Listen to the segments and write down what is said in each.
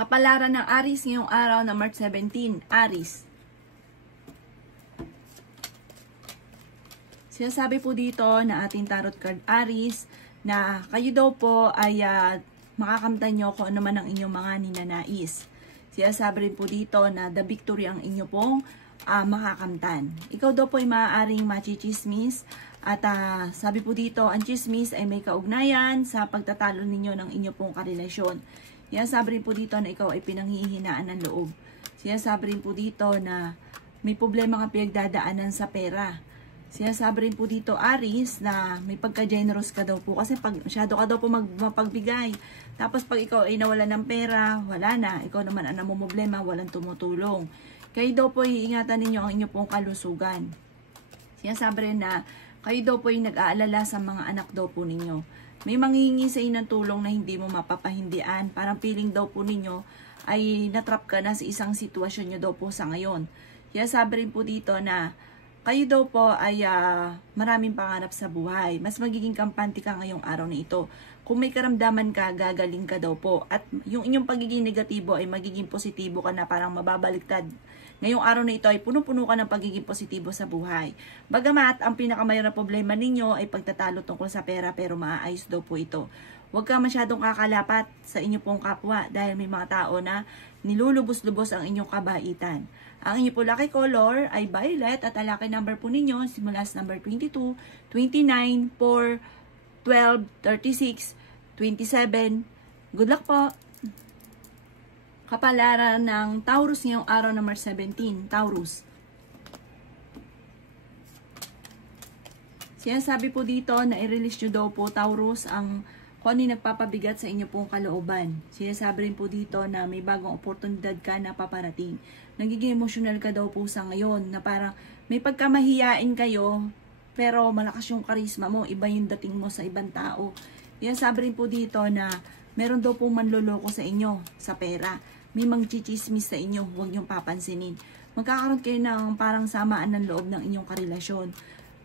Kapalaran ng Aries ngayong araw na March 17. Aries. Sinasabi po dito na ating tarot card Aries na kayo daw po ay makakamtan nyo kung ano man ang inyong mga ninanais. Sinasabi rin po dito na the victory ang inyo pong makakamtan. Ikaw daw po ay maaaring machichismis at sabi po dito, ang chismis ay may kaugnayan sa pagtatalo ninyo ng inyo pong karelasyon. Sinasabi rin po dito na ikaw ay pinanghihinaan ng loob. Sinasabi rin po dito na may problema ka pinagdadaanan sa pera. Sinasabi rin po dito, Aries, na may pagka-generous ka daw po kasi masyado ka daw po mapagbigay. Tapos pag ikaw ay nawala ng pera, wala na. Ikaw naman ang namumblema, walang tumutulong. Kayo daw po iingatan ninyo ang inyo pong kalusugan. Sinasabi rin na kayo daw po ay nag-aalala sa mga anak daw po ninyo. May manghihingi sa inyo ng tulong na hindi mo mapapahindian. Parang feeling daw po ninyo ay natrap ka na sa isang sitwasyon nyo daw po sa ngayon. Sinasabi rin po dito na kayo daw po ay maraming pangarap sa buhay. Mas magiging kampante ka ngayong araw na ito. Kung may karamdaman ka, gagaling ka daw po. At yung inyong pagiging negatibo ay magiging positibo ka na parang mababaliktad. Ngayong araw na ito ay puno-puno ka ng pagiging positibo sa buhay. Bagamat ang pinakamayor na problema ninyo ay pagtatalo tungkol sa pera pero maaayos daw po ito. Huwag ka masyadong kakalapat sa inyo pong kapwa dahil may mga tao na nilulubos-lubos ang inyong kabaitan. Ang inyo po lucky color ay violet at ang lucky number po ninyo simula sa number 22, 29, 4, 12, 36, 27. Good luck po! Kapalaran ng Taurus ngayong araw na March 17. Taurus. Sinasabi po dito na i-release nyo daw po, Taurus, ang kung ano yung nagpapabigat sa inyo pong kalooban. Sinasabi rin po dito na may bagong oportunidad ka na paparating. Nagiging emotional ka daw po sa ngayon na parang may pagkamahiyain kayo pero malakas yung karisma mo, iba yung dating mo sa ibang tao. Sinasabi rin po dito na meron daw po manloloko sa inyo sa pera. May mangchichismis sa inyo, huwag niyong papansinin. Magkakaroon kayo ng parang samaan ng loob ng inyong karelasyon.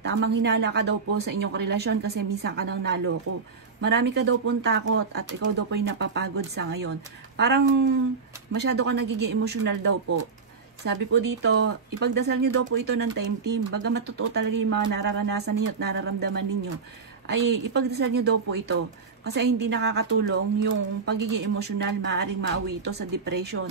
Tamang hinala ka daw po sa inyong karelasyon kasi minsan ka nang naloko. Marami ka daw pong takot at ikaw daw po ay napapagod sa ngayon. Parang masyado ka nagiging emosyonal daw po. Sabi po dito, ipagdasal niyo daw po ito ng time team. Bagamat totoo talaga yung mga nararanasan ninyo at nararamdaman ninyo, ay ipagdasal niyo daw po ito. Kasi hindi nakakatulong yung pagiging emosyonal, maaaring mauwi ito sa depression.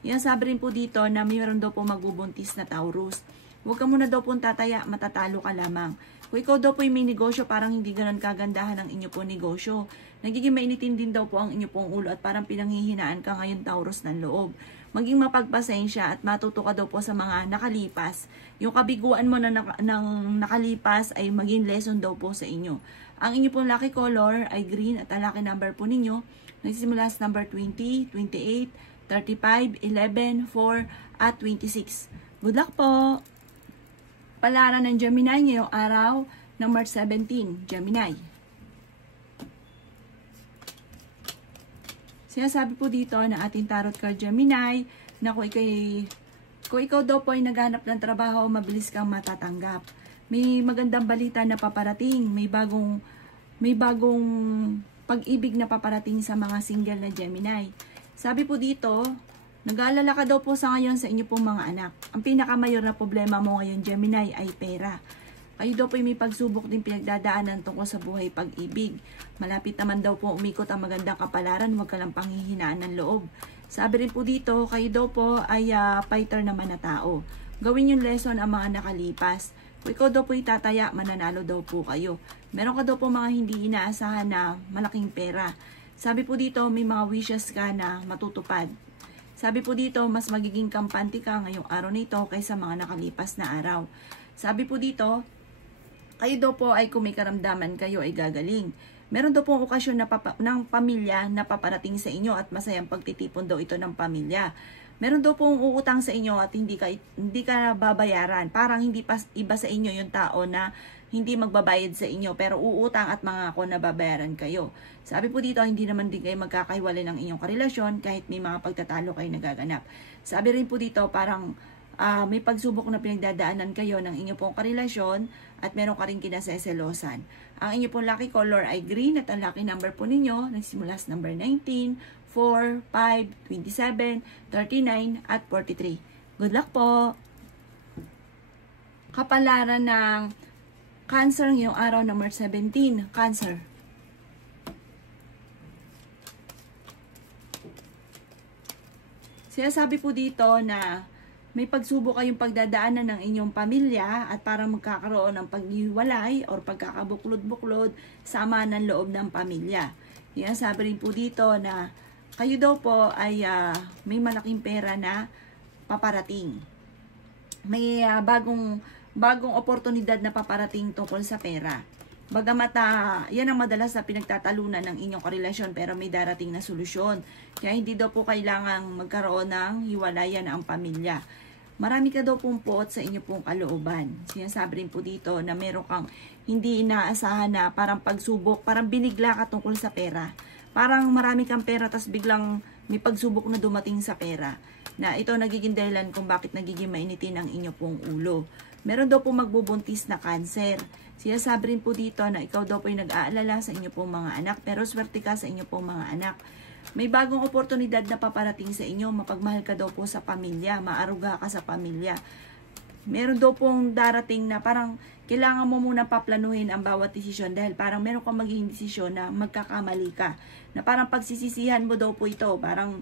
Yan sabi rin po dito na mayroon daw po magbubuntis na Taurus. Huwag ka muna daw po tataya, matatalo ka lamang. Kung ikaw daw po yung may negosyo, parang hindi ganun kagandahan ang inyo po negosyo. Nagiging mainitin din daw po ang inyo pong ulo at parang pinanghihinaan ka ngayon Taurus ng loob. Maging mapagpasensya at matuto ka daw po sa mga nakalipas. Yung kabiguan mo na nakalipas ay maging lesson daw po sa inyo. Ang inyo pong lucky color ay green at ang lucky number po ninyo nagsisimula sa number 20, 28, 35, 11, 4 at 26. Good luck po! Palaran ng Gemini ngayong araw ng March 17. Gemini. Sinasabi po dito na ating tarot card Gemini na kung ikaw daw po ay naghanap ng trabaho, mabilis kang matatanggap. May magandang balita na paparating, may bagong pag-ibig na paparating sa mga single na Gemini. Sabi po dito, nag-aalala ka daw po sa ngayon sa inyo pong mga anak. Ang pinakamayor na problema mo ngayon Gemini ay pera. Kayo daw po may pagsubok din pinagdadaanan tungkol sa buhay pag-ibig. Malapit naman daw po umikot ang magandang kapalaran, huwag ka lang panghihinaan ng loob. Sabi rin po dito, kayo daw po ay fighter naman na tao. Gawin yung lesson ang mga nakalipas. Kung ikaw daw po itataya, mananalo daw po kayo. Meron ka daw po mga hindi inaasahan na malaking pera. Sabi po dito, may mga wishes ka na matutupad. Sabi po dito, mas magiging kampante ka ngayong araw na ito kaysa mga nakalipas na araw. Sabi po dito, kayo daw po ay kung may karamdaman kayo ay gagaling. Meron daw po okasyon ng pamilya na paparating sa inyo at masayang pagtitipon daw ito ng pamilya. Meron daw pong uutang sa inyo at hindi ka babayaran. Parang hindi pa iba sa inyo yung tao na hindi magbabayad sa inyo pero uutang at mangako na babayaran kayo. Sabi po dito, hindi naman din kayo magkakaiwalay ng inyong karelasyon kahit may mga pagtatalo kayo nagaganap. Sabi rin po dito, parang may pagsubok na pinagdadaanan kayo ng inyo pong karelasyon at meron ka rin kinaseselosan. Ang inyo pong lucky color ay green at ang lucky number po ninyo nagsimula sa number 19, 4, 5, 27, 39, at 43. Good luck po! Kapalaran ng Cancer ngayong araw na March 17. Cancer. Sinasabi po dito na may pagsubok kayong pagdadaanan ng inyong pamilya at para magkakaroon ng paghiwalay or pagkakabuklod-buklod sa ama ng loob ng pamilya. Sinasabi rin po dito na kayo daw po ay may malaking pera na paparating. May bagong oportunidad na paparating tungkol sa pera. Bagamat yan ang madalas na pinagtatalunan ng inyong karelasyon pero may darating na solusyon. Kaya hindi daw po kailangang magkaroon ng hiwalayan ang pamilya. Marami ka daw pong puot sa inyo pong kalooban. Sinasabi rin po dito na meron kang hindi inaasahan na parang pagsubok, parang binigla ka tungkol sa pera. Parang marami kang pera tas biglang may pagsubok na dumating sa pera. Na ito nagiging dahilan kung bakit nagiging mainitin ang inyo pong ulo. Meron daw po magbubuntis na cancer. Sinasabi rin po dito na ikaw daw po ay nag-aalala sa inyo pong mga anak pero swerte ka sa inyo pong mga anak. May bagong oportunidad na paparating sa inyo, mapagmahal ka daw po sa pamilya, maaruga ka sa pamilya. Meron daw pong darating na parang kailangan mo muna paplanuhin ang bawat desisyon dahil parang meron kang magiging desisyon na magkakamali ka. Na parang pagsisisihan mo daw po ito, parang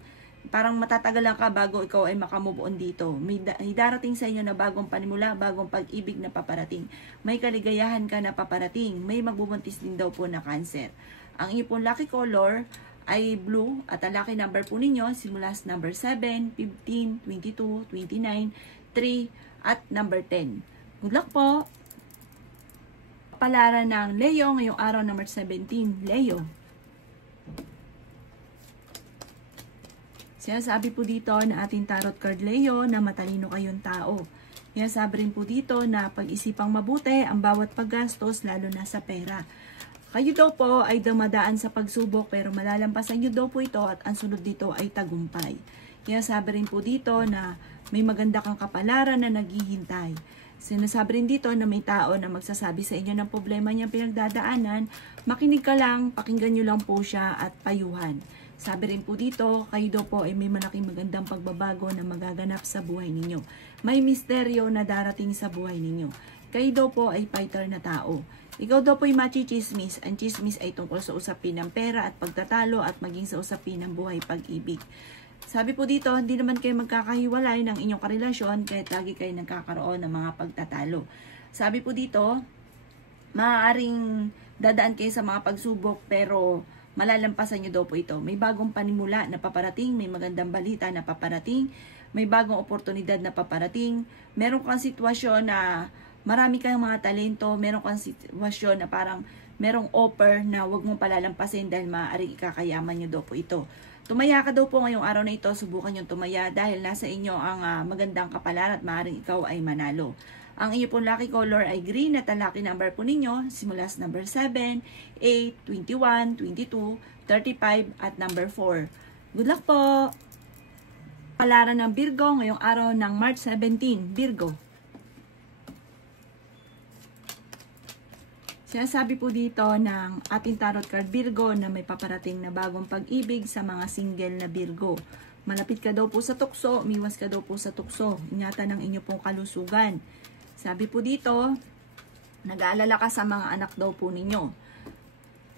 matatagalan ka bago ikaw ay makamove on dito. May darating sa inyo na bagong panimula, bagong pag-ibig na paparating. May kaligayahan ka na paparating. May magbubuntis din daw po na cancer. Ang inyo pong lucky color ay blue at ang lucky number po ninyo simula sa number 7, 15, 22, 29, 3 at number 10. Good luck po! Palaran ng Leo ngayong araw na March 17. Leo. Sinasabi po dito na ating tarot card Leo na matalino kayong tao. Sinasabi rin po dito na pag-isipang mabuti ang bawat paggastos lalo na sa pera. Kayo daw po ay dumadaan sa pagsubok pero malalampasan nyo daw po ito at ang sunod dito ay tagumpay. Sinasabi rin po dito na may maganda kang kapalaran na naghihintay. Sinasabi rin dito na may tao na magsasabi sa inyo ng problema niyang pinagdadaanan. Makinig ka lang, pakinggan nyo lang po siya at payuhan. Sabi rin po dito, kayo daw po ay may malaking magandang pagbabago na magaganap sa buhay ninyo. May misteryo na darating sa buhay ninyo. Kayo daw po ay fighter na tao. Ikaw daw po ay machichismis. Ang chismis ay tungkol sa usapin ng pera at pagtatalo at maging sa usapin ng buhay pag-ibig. Sabi po dito, hindi naman kayo magkakahiwalay ng inyong karelasyon kahit lagi kayo nagkakaroon ng mga pagtatalo. Sabi po dito, maaaring dadaan kayo sa mga pagsubok pero malalampasan nyo daw po ito. May bagong panimula na paparating, may magandang balita na paparating, may bagong oportunidad na paparating, meron kang sitwasyon na marami kang mga talento, meron kang sitwasyon na parang merong offer na huwag mong palalampasin dahil maaaring ikakayaman nyo daw po ito. Tumaya ka daw po ngayong araw na ito, subukan yung tumaya dahil nasa inyo ang magandang kapalaran at maaaring ikaw ay manalo. Ang inyo pong lucky color ay green at ang lucky number po ninyo simula sa number 7, 8, 21, 22, 35 at number 4. Good luck po! Palaran ng Virgo ngayong araw ng March 17, Virgo. Sinasabi po dito ng ating tarot card Virgo na may paparating na bagong pag-ibig sa mga single na Virgo. Malapit ka daw po sa tukso, umiwas ka daw po sa tukso. Ingatan ang inyo pong kalusugan. Sabi po dito, nag-aalala ka sa mga anak daw po ninyo.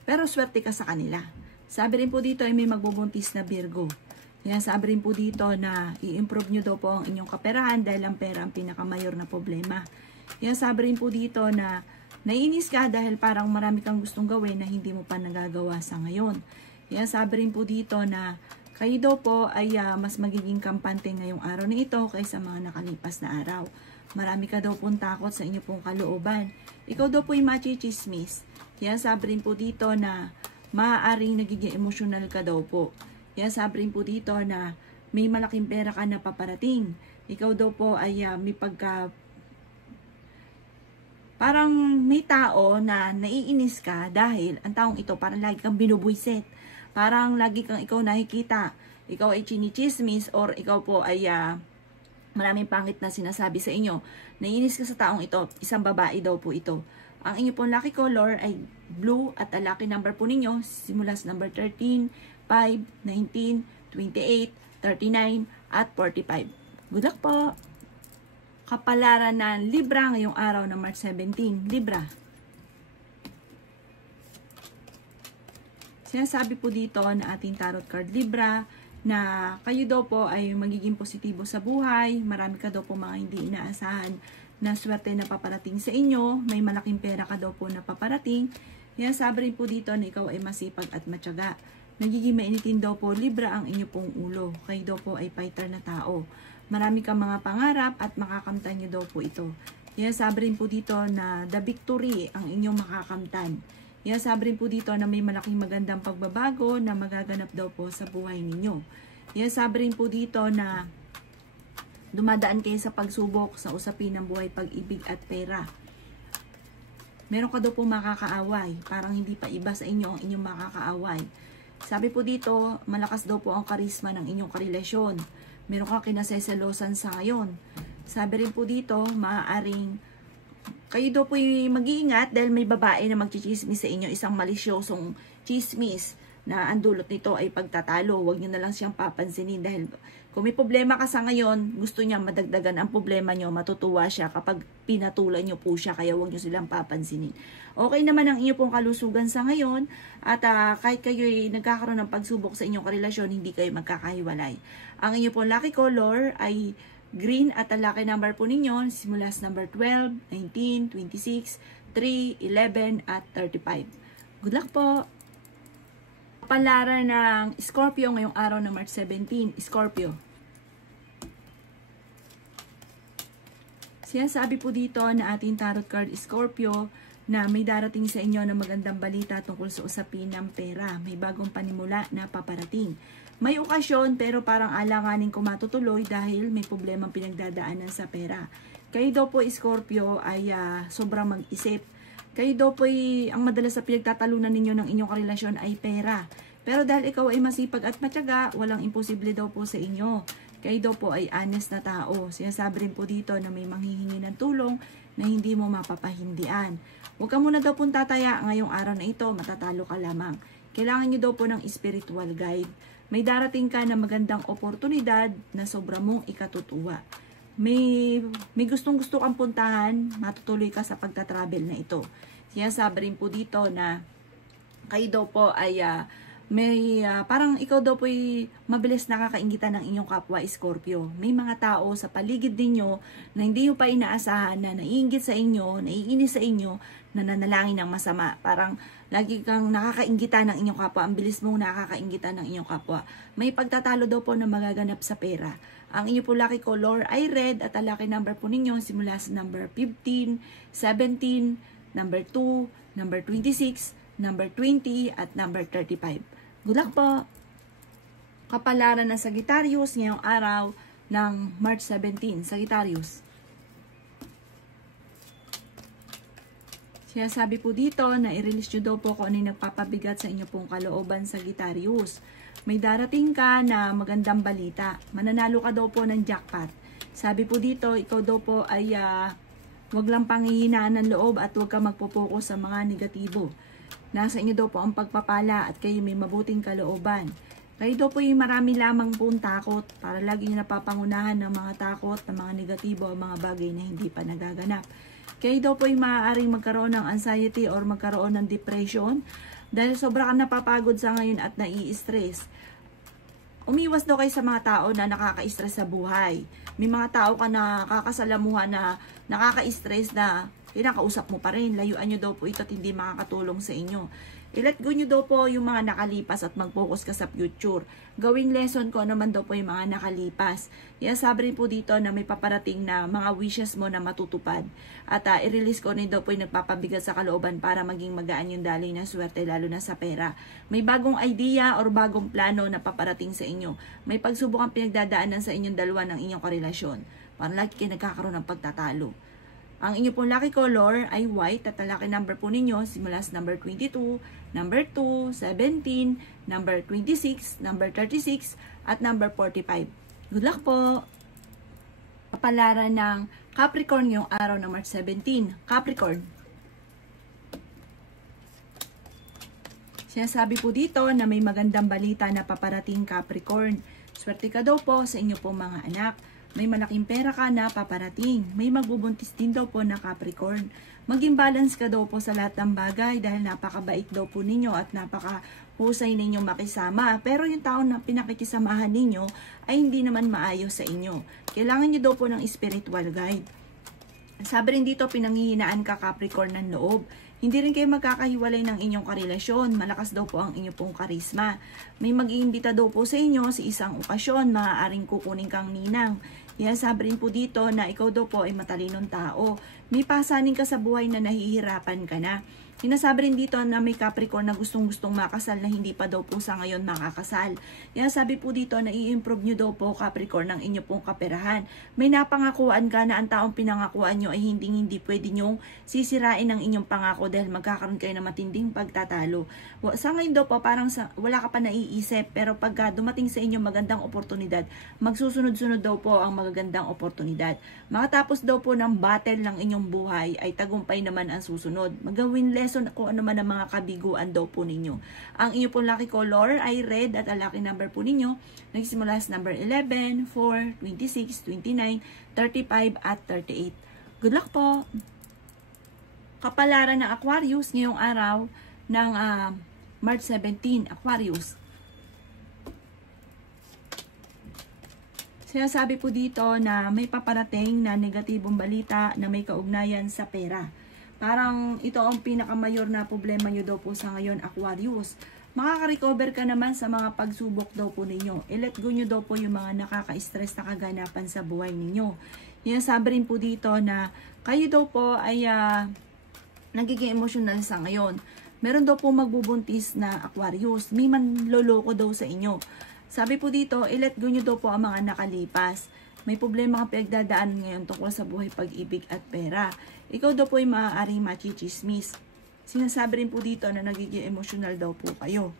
Pero swerte ka sa kanila. Sabi rin po dito ay may magbubuntis na Virgo. Sabi rin po dito na i-improve nyo daw po ang inyong kaperahan dahil ang pera ang pinakamayor na problema. Sabi rin po dito na naiinis ka dahil parang marami kang gustong gawin na hindi mo pa nagagawa sa ngayon. Sabi rin po dito na kayo daw po ay mas magiging kampante ngayong araw na ito kaysa mga nakalipas na araw. Marami ka daw pong takot sa inyo pong kalooban. Ikaw daw po ay machichismis. Sabi rin po dito na maaaring nagiging emosyonal ka daw po. Sabi rin po dito na may malaking pera ka na paparating. Ikaw daw po ay may parang may tao na naiinis ka dahil ang taong ito parang lagi kang binubuisit. Parang lagi kang ikaw nakikita. Ikaw ay chinichismis or ikaw po ay maraming pangit na sinasabi sa inyo. Naiinis ka sa taong ito. Isang babae daw po ito. Ang inyo pong lucky color ay blue at ang lucky number po ninyo simula sa number 13, 5, 19, 28, 39, at 45. Good luck po! Kapalaran ng Libra ngayong araw ng March 17. Libra. Sinasabi po dito na ating tarot card Libra na kayo daw po ay magiging positibo sa buhay. Marami ka daw po mga hindi inaasahan na swerte na paparating sa inyo. May malaking pera ka daw po na paparating. Sinasabi rin po dito na ikaw ay masipag at matyaga. Nagiging mainitin daw po Libra ang inyo pong ulo. Kayo daw po ay fighter na tao. Marami kang mga pangarap at makakamtan nyo daw po ito. Sinasabi rin po dito na the victory ang inyong makakamtan. Sabi rin po dito na may malaking magandang pagbabago na magaganap daw po sa buhay ninyo. Sabi rin po dito na dumadaan kayo sa pagsubok sa usapin ng buhay, pag-ibig at pera. Meron ka daw po makakaaway. Parang hindi pa iba sa inyo ang inyong makakaaway. Sabi po dito, malakas daw po ang karisma ng inyong karelasyon. Meron kang kinaseselosan sa ngayon. Sabi rin po dito, maaaring kayo daw po yung mag-iingat dahil may babae na magchichismis sa inyo, isang malisyosong chismis na ang dulot nito ay pagtatalo. Huwag nyo na lang siyang papansinin dahil kung may problema ka sa ngayon, gusto niya madagdagan ang problema nyo, matutuwa siya kapag pinatulan nyo po siya, kaya huwag nyo silang papansinin. Okay naman ang inyo pong kalusugan sa ngayon at kahit kayo ay nagkakaroon ng pagsubok sa inyong karelasyon, hindi kayo magkakahiwalay. Ang inyo pong lucky color ay green at ang lucky number po ninyo simula sa number 12, 19, 26, 3, 11 at 35. Good luck po! Palaran ng Scorpio ngayong araw ng March 17. Scorpio. Sinasabi po dito na ating tarot card Scorpio na may darating sa inyo na magandang balita tungkol sa usapin ng pera. May bagong panimula na paparating. May okasyon pero parang alanganin kung matutuloy dahil may problemang pinagdadaanan sa pera. Kayo daw po Scorpio ay sobrang mag-isip. Kayo daw po ang madalas sa pinagtatalunan ninyo ng inyong karelasyon ay pera. Pero dahil ikaw ay masipag at matyaga, walang imposible daw po sa inyo. Kayo daw po ay honest na tao. Sinasabi rin po dito na may manghihingi ng tulong na hindi mo mapapahindian. Huwag ka muna daw pong tataya ngayong araw na ito, matatalo ka lamang. Kailangan nyo daw po ng spiritual guide. May darating ka na magandang oportunidad na sobra mong ikatutuwa. May gustong-gusto kang puntahan, matutuloy ka sa pagta-travel na ito. Sinasabi rin po dito na kayo daw po ay parang ikaw daw po ay mabilis nakakaingitan ng inyong kapwa Scorpio. May mga tao sa paligid ninyo na hindi nyo pa inaasahan na naiinggit sa inyo, naiinis sa inyo, na nanalangin ng masama. Parang lagi kang nakakainggitan ng inyong kapwa. Ang bilis mong nakakainggitan ng inyong kapwa. May pagtatalo daw po na magaganap sa pera. Ang inyo po lucky color ay red at ang lucky number po ninyo simula sa number 15, 17, number 2, number 26, number 20 at number 35. Good luck po! Kapalaran ng Sagittarius ngayong araw ng March 17. Sagittarius. Sinasabi po dito na i-release nyo daw po kung ano yung nagpapabigat sa inyo pong kalooban Sagittarius. May darating ka na magandang balita. Mananalo ka daw po ng jackpot. Sabi po dito, ikaw daw po ay wag lang panghihinaan ng loob at wag ka magpo-focus sa mga negatibo. Nasa inyo daw po ang pagpapala at kayo may mabuting kalooban. Kayo daw po yung marami lamang pong takot para lagi nyo napapangunahan ng mga takot, ng mga negatibo, mga bagay na hindi pa nagaganap. Kayo daw po yung maaaring magkaroon ng anxiety or magkaroon ng depression dahil sobra ka napapagod sa ngayon at nai-stress. Umiwas daw kayo sa mga tao na nakaka-stress sa buhay. May mga tao ka na kakasalamuhan na nakaka-stress na pinakausap mo pa rin. Layuan nyo daw po ito at hindi makakatulong sa inyo. I-let go nyo daw po yung mga nakalipas at mag-focus ka sa future. Gawing lesson ko naman daw po yung mga nakalipas. Sabi rin po dito na may paparating na mga wishes mo na matutupad. At i-release ko rin daw po yung nagpapabigat sa kalooban para maging magaan yung daloy ng swerte lalo na sa pera. May bagong idea or bagong plano na paparating sa inyo. May pagsubok ang pinagdadaanan sa inyong dalawa ng inyong karelasyon. Parang lagi kayo nagkakaroon ng pagtatalo. Ang inyo pong lucky color ay white at ang lucky number po ninyo simula sa number 22, number 2, 17, number 26, number 36, at number 45. Good luck po! Kapalaran ng Capricorn yung araw ng March 17. Capricorn. Sinasabi po dito na may magandang balita na paparating Capricorn. Swerte ka daw po sa inyo pong mga anak. May malaking pera ka na paparating. May magbubuntis din daw po na Capricorn. Maging balance ka daw po sa lahat ng bagay dahil napakabait daw po ninyo at napakahusay ninyo makisama. Pero yung tao na pinakikisamahan ninyo ay hindi naman maayos sa inyo. Kailangan nyo daw po ng spiritual guide. Sabi rin dito, pinanghihinaan ka Capricorn ng loob. Hindi rin kayo magkakahiwalay ng inyong karelasyon. Malakas daw po ang inyong pong karisma. May mag-iimbita daw po sa inyo sa isang okasyon, maaaring kukunin kang ninang. Yan, sabi rin po dito na ikaw daw po ay matalinong tao. May pasanin ka sa buhay na nahihirapan ka na. Sinasabi rin dito na may Capricorn na gustong-gustong makasal na hindi pa daw po sa ngayon makakasal. Yan, sabi po dito na i-improve nyo daw po Capricorn ng inyo pong kaperahan. May napangakuan ka na ang taong pinangakuan nyo ay hindi pwede nyong sisirain ang inyong pangako dahil magkakaroon kayo ng matinding pagtatalo. Sa ngayon daw po parang wala ka pa naiisip, pero pagka dumating sa inyo magandang oportunidad, magsusunod-sunod daw po ang magagandang oportunidad. Makatapos daw po ng battle ng inyong buhay ay tagumpay naman ang susunod. Magawin lesson kung ano man ang mga kabiguan daw po ninyo. Ang inyo pong lucky color ay red at ang lucky number po ninyo nagsimula sa number 11, 4, 26, 29, 35 at 38. Good luck po! Kapalaran ng Aquarius ngayong araw ng March 17, Aquarius. Sinasabi po dito na may paparating na negatibong balita na may kaugnayan sa pera. Parang ito ang pinakamayor na problema nyo daw po sa ngayon, Aquarius. Makaka-recover ka naman sa mga pagsubok daw po ninyo. I-let go nyo daw po yung mga nakaka-stress na kaganapan sa buhay ninyo. Yan, sabi rin po dito na kayo daw po ay nagiging emotional sa ngayon. Meron daw po magbubuntis na Aquarius. May manloloko daw sa inyo. Sabi po dito, i-let go nyo daw po ang mga nakalipas. May problema kang pinagdadaan ngayon tungkol sa buhay, pag-ibig at pera. Ikaw daw po ay maaaring machichismis. Sinasabi rin po dito na nagiging emotional daw po kayo.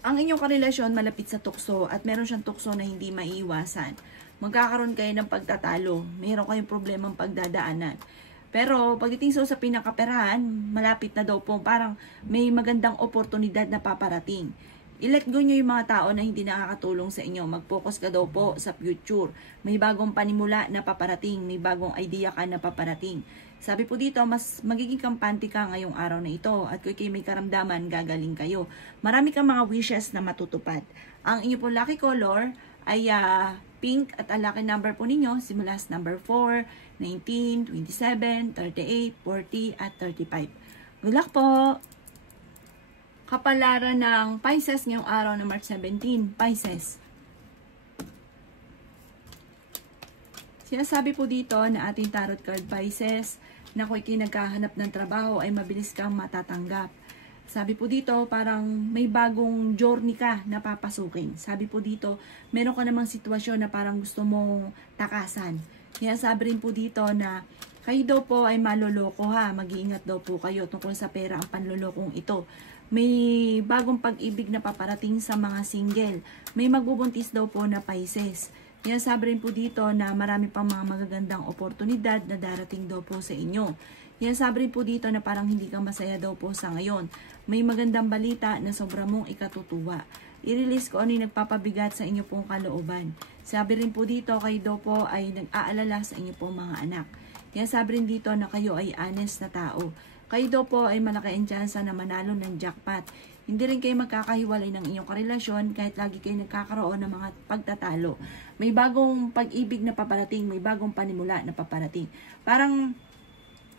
Ang inyong karelasyon malapit sa tukso at meron siyang tukso na hindi maiiwasan. Magkakaroon kayo ng pagtatalo. Meron kayong problemang pagdadaanan. Pero pagdating sa usapin ng kaperahan, malapit na daw po. Parang may magandang oportunidad na paparating. I-let go nyo yung mga tao na hindi nakakatulong sa inyo. Mag-focus ka daw po sa future. May bagong panimula na paparating. May bagong idea ka na paparating. Sabi po dito, mas magiging kampante ka ngayong araw na ito. At kung kayo may karamdaman, gagaling kayo. Marami kang mga wishes na matutupad. Ang inyo po lucky color ay pink at ang lucky number po ninyo simula sa number 4, 19, 27, 38, 40 at 35. Good luck po! Kapalaran ng Pisces ngayong araw ng March 17, Pisces. Sinasabi po dito na ating tarot card Pisces na kung nagkahanap ng trabaho ay mabilis kang matatanggap. Sabi po dito parang may bagong journey ka na papasukin. Sabi po dito meron ka namang sitwasyon na parang gusto mong takasan. Sinasabi rin po dito na kayo daw po ay maloloko ha. Mag-iingat daw po kayo tungkol sa pera ang panlolokong ito. May bagong pag-ibig na paparating sa mga single. May magbubuntis daw po na Pisces. Kaya sabi rin po dito na marami pang mga magagandang oportunidad na darating daw po sa inyo. Kaya sabi rin po dito na parang hindi ka masaya daw po sa ngayon. May magandang balita na sobra mong ikatutuwa. I-release ko ano yung nagpapabigat sa inyo pong kalooban. Sabi rin po dito kayo daw po ay nag-aalala sa inyo pong mga anak. Kaya sabi rin dito na kayo ay honest na tao. Kayo daw po ay malaki ang tsansa na manalo ng jackpot. Hindi rin kayo magkakahiwalay ng inyong karelasyon kahit lagi kayo nagkakaroon ng mga pagtatalo. May bagong pag-ibig na paparating, may bagong panimula na paparating. Parang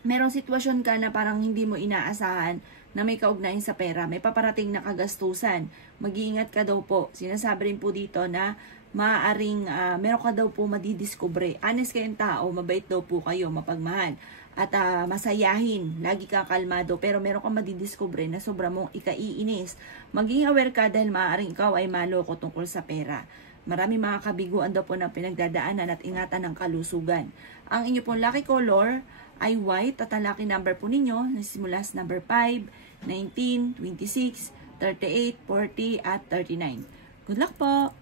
merong sitwasyon ka na parang hindi mo inaasahan na may kaugnayan sa pera. May paparating na kagastusan. Mag-iingat ka daw po. Sinasabi rin po dito na maaaring meron ka daw po madidiscover. Honest kayong tao, mabait daw po kayo, mapagmahal. At masayahin, lagi ka kalmado, pero meron kang madidiscover na sobra mong ikaiinis. Maging aware ka dahil maaaring ikaw ay maloko tungkol sa pera. Marami mga kabiguan daw po na pinagdadaanan at ingatan ng kalusugan. Ang inyo pong lucky color ay white at ang lucky number po ninyo nagsimula sa number 5, 19, 26, 38, 40 at 39. Good luck po!